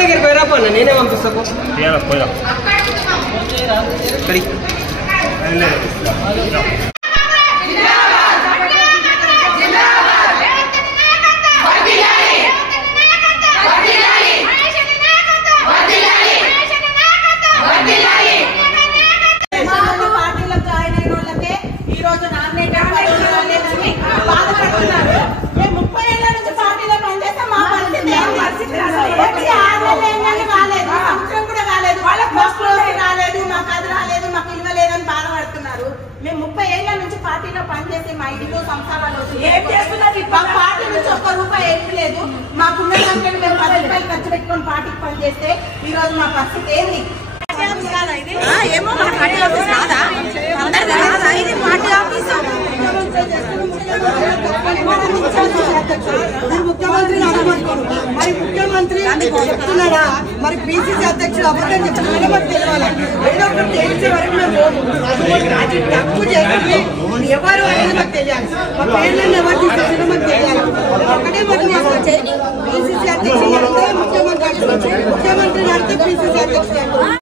దగ్గర పోయిరా పన్న నేనే పంపిస్తా పోయిరా మేము 30 ఏళ్ల నుంచి పార్టీలో పనిచేసి మా ఇంటిలో సంసారాలు మా పార్టీ నుంచి ఒక్క రూపాయి లేదు. మాకున్న దాంట్లో మేము 10 రూపాయలు ఖర్చు పెట్టుకొని పార్టీకి పనిచేస్తే ఈ రోజు మా పరిస్థితి ఏంది? ఏమో మన పార్టీ ఆఫీస్ కాదా? ఇది పార్టీ ఆఫీస్. ముఖ్యమంత్రి మరి ముఖ్యమంత్రి చెప్తున్నాడా? మరి పిసిసి అధ్యక్షుడు అబద్ధం చెప్తున్నాడా? మాకు తెలియాలి. ఏదో ఒకటి తెలిసే వరకు మేము తప్పు చేస్తుంది ఎవరు అనేది మాకు తెలియాలి. మా పేర్లను ఎవరు తీసుకొచ్చినా మాకు తెలియాలి. ఒకటే పిసిసి అధ్యక్షుడు ముఖ్యమంత్రి నడితే పిసిసి అధ్యక్షుడు